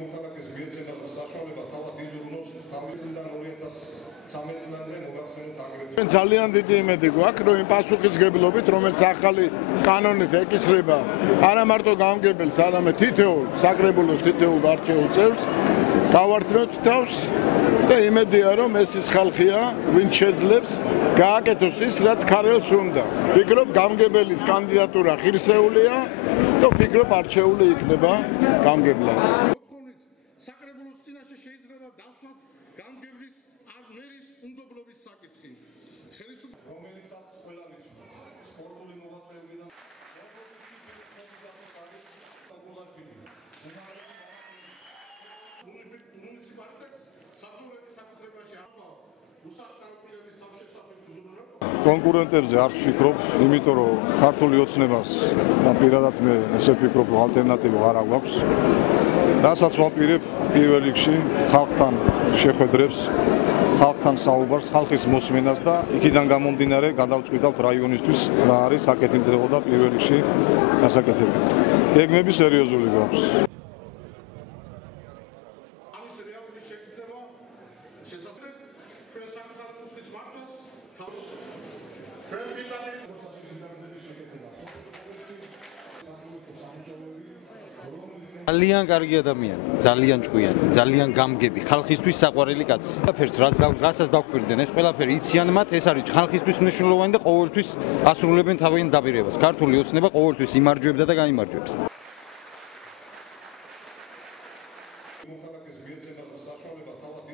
მოქალაქეს მიეცემა საშუალება თავად იზრუნოს თავის წინდან 2013 წლამდე მოგახსენოთ აგრეთვე. ძალიან დიდი იმედი გვაქვს, რომ იმ პასუხისგებლობით, რომელიც ახალი კანონით ეკისრება არა მარტო გამგებელს, არამედ თითოეულ საკრებულოს თითოეულ არჩეულ წევრს, გავართმევთ თავს და იმედია, რომ ეს ის ხალხია, ვინც შეძლებს გააკეთოს ის, რაც ქარელს უნდა. ვფიქრობ, გამგებელის კანდიდატურა ღირსეულია და ვფიქრობ, არჩეული იქნება გამგებლად. საკრებულოს წინაშე შეიძლება დავსვათ გამგებლის არ მერის უნდობლობის საკითხი. რომელსაც ყველა ვიცნობ, სპორტული მოღვაწეობიდან კონკურენტებზე არც ვფიქრობ, იმიტომ რომ ქართული ოცნებას და პირადად მე ესე ვფიქრობ, რომ ალტერნატივა არ აქვს. რასაც ვაპირებ პირველ რიგში ხალხთან შეხვედრებს, ხალხთან საუბარს, ხალხის მოსმენას და იქიდან გამომდინარე გადავწყვიტავთ რაიონისთვის რა არის საკეთილდღეო და პირველ რიგში დასაკეთებელი. გეგმები სერიოზული გვაქვს. ძალიან კარგი ადამიანი, ძალიან ჭკვიანი, ძალიან გამგები, ხალხისთვის საყვარელი კაცი. ყველაფერს რასაც დაგვირდნენ, ეს ყველაფერი იციან მათ, ეს არის ხალხისთვის მნიშვნელოვანი და ყოველთვის ასრულებენ თავიანთ დაპირებას. ქართული ოცნება ყოველთვის იმარჯვებდა და გაიმარჯვებს. მოქალაქეს მიეცემა საშუალება თავად